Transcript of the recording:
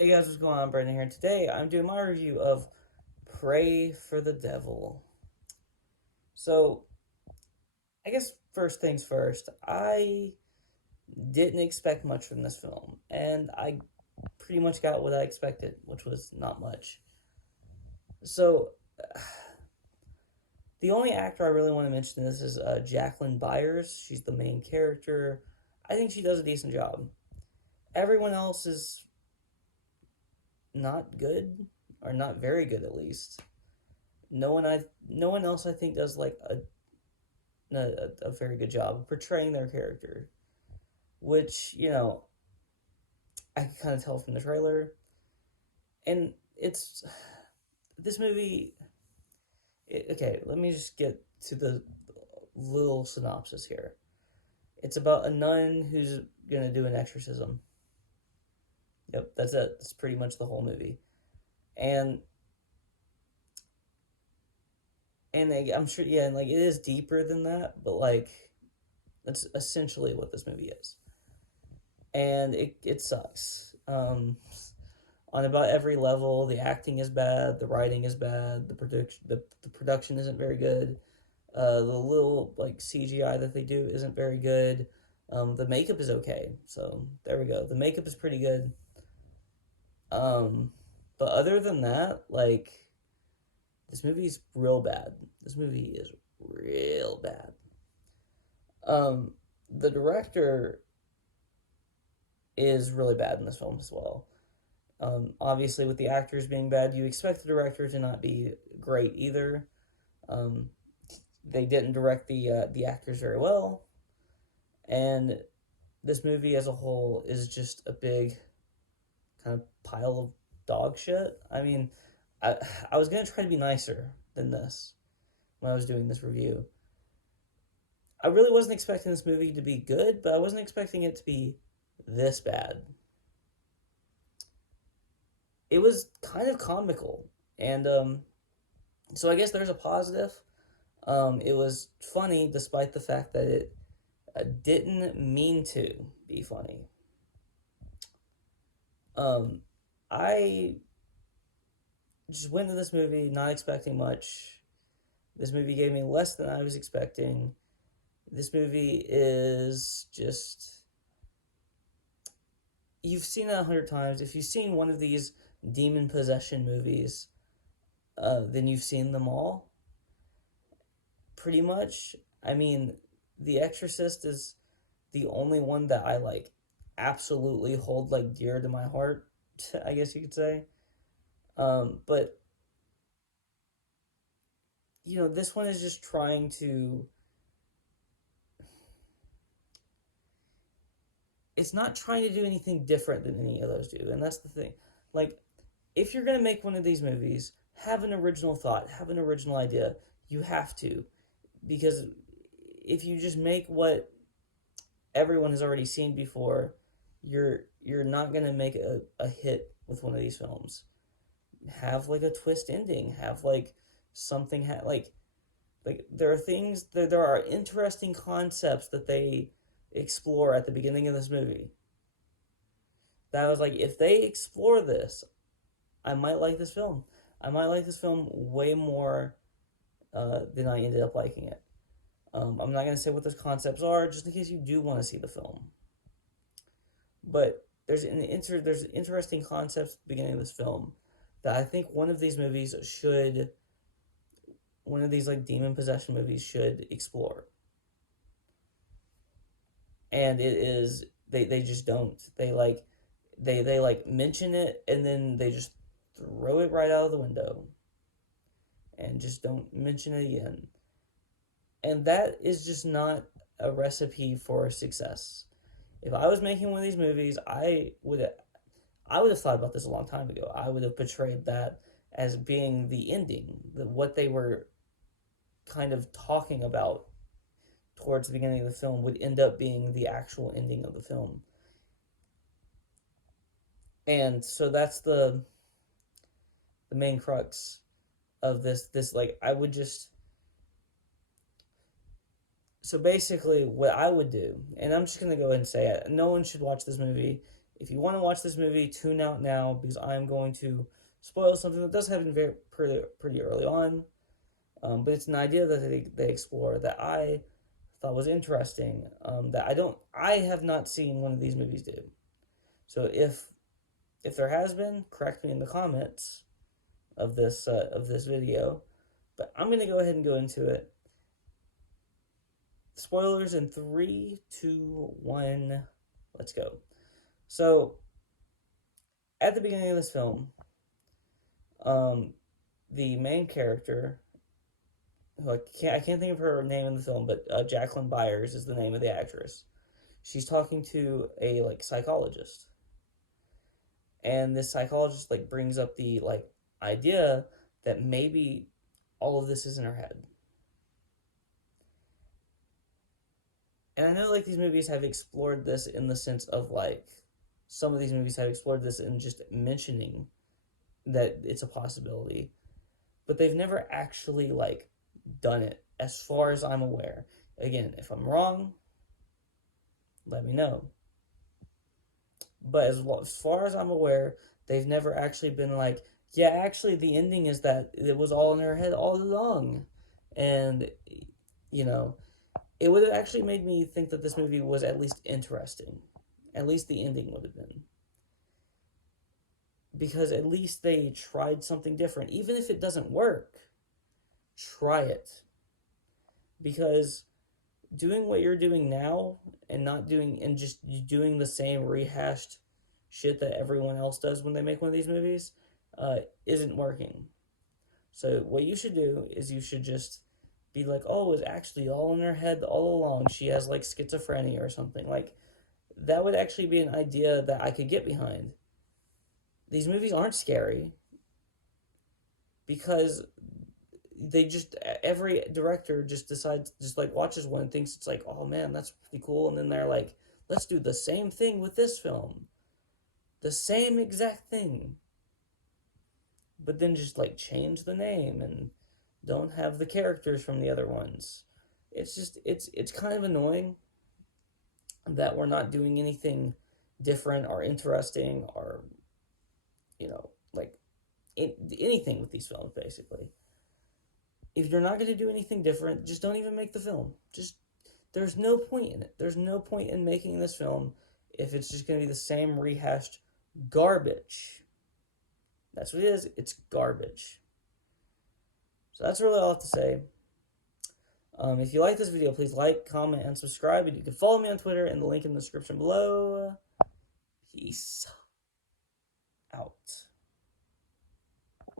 Hey guys, what's going on? Brandon here. Today I'm doing my review of Pray for the Devil. So, I guess first things first, I didn't expect much from this film, and I pretty much got what I expected, which was not much. So, the only actor I really want to mention in this is Jacqueline Byers. She's the main character. I think she does a decent job. Everyone else is not good, or not very good at least. No one else I think does like a very good job of portraying their character, which I can kind of tell from the trailer. And it's this movie. Okay, let me just get to the little synopsis here. It's about a nun who's gonna do an exorcism. Yep, that's it. That's pretty much the whole movie, and I'm sure, yeah, and like it is deeper than that, but like that's essentially what this movie is, and it sucks. On about every level. The acting is bad, the writing is bad, the production isn't very good. The little like CGI that they do isn't very good. The makeup is okay, so there we go. The makeup is pretty good. Um, but other than that, like this movie's real bad. This movie is real bad. Um, the director is really bad in this film as well. Obviously, with the actors being bad, you expect the director to not be great either. Um, they didn't direct the actors very well, and this movie as a whole is just a big kind of pile of dog shit. I mean, I I was gonna try to be nicer than this when I was doing this review. I really wasn't expecting this movie to be good, but I wasn't expecting it to be this bad. It was kind of comical, and so I guess there's a positive. It was funny despite the fact that it didn't mean to be funny. Um, I just went to this movie not expecting much. This movie gave me less than I was expecting. This movie is just. You've seen it 100 times. If you've seen one of these demon possession movies, then you've seen them all. Pretty much. I mean, The Exorcist is the only one that I like absolutely hold like dear to my heart, I guess you could say. But this one is just trying to. It's not trying to do anything different than any of those do, and that's the thing. Like, if you're gonna make one of these movies, have an original thought, have an original idea. You have to, because if you just make what everyone has already seen before, you're not gonna make a hit with one of these films. Have like a twist ending. Have like something like there are things there are interesting concepts that they explore at the beginning of this movie. That was like, if they explore this, I might like this film. I might like this film way more than I ended up liking it. I'm not gonna say what those concepts are, just in case you do want to see the film. But there's interesting concepts at the beginning of this film that I think one of these like demon possession movies should explore. And it is they just don't. They like mention it and then they just throw it right out of the window and just don't mention it again. And that is just not a recipe for success. If I was making one of these movies, I would have thought about this a long time ago. I would have portrayed that as being the ending, what they were kind of talking about towards the beginning of the film would end up being the actual ending of the film. And so that's the main crux of this like I would just so basically what I would do, and I'm just going to go ahead and say it, no one should watch this movie if you want to watch this movie, tune out now because I'm going to spoil something that does happen pretty early on. But it's an idea that they explore that I thought was interesting. That I have not seen one of these movies do. So if there has been, correct me in the comments of this video. But I'm gonna go ahead and go into it. Spoilers in 3, 2, 1. Let's go. So at the beginning of this film, the main character, who I can't think of her name in the film, but Jacqueline Byers is the name of the actress. She's talking to a psychologist, and this psychologist brings up the idea that maybe all of this is in her head. And I know these movies have explored this in the sense of some of these movies have explored this in just mentioning that it's a possibility, but they've never actually done it as far as I'm aware. Again, if I'm wrong, let me know. But as far as I'm aware, they've never actually been yeah, actually the ending is that it was all in her head all along. And, it would have actually made me think that this movie was at least interesting. At least the ending would have been. Because at least they tried something different. Even if it doesn't work, try it. Because doing what you're doing now and just doing the same rehashed shit that everyone else does when they make one of these movies isn't working. So what you should do is you should just be oh, it was actually all in her head all along. She has schizophrenia or something. That would actually be an idea that I could get behind. These movies aren't scary because every director just decides, watches one and thinks it's oh man, that's pretty cool. And then they're let's do the same thing with this film. The same exact thing. But then just change the name and don't have the characters from the other ones. It's kind of annoying that we're not doing anything different or interesting or, anything with these films, basically. If you're not going to do anything different, just don't even make the film. There's no point in it. There's no point in making this film if it's just going to be the same rehashed garbage. That's what it is. It's garbage. So that's really all I have to say. If you like this video, please like, comment, and subscribe. And you can follow me on Twitter in the link in the description below. Peace.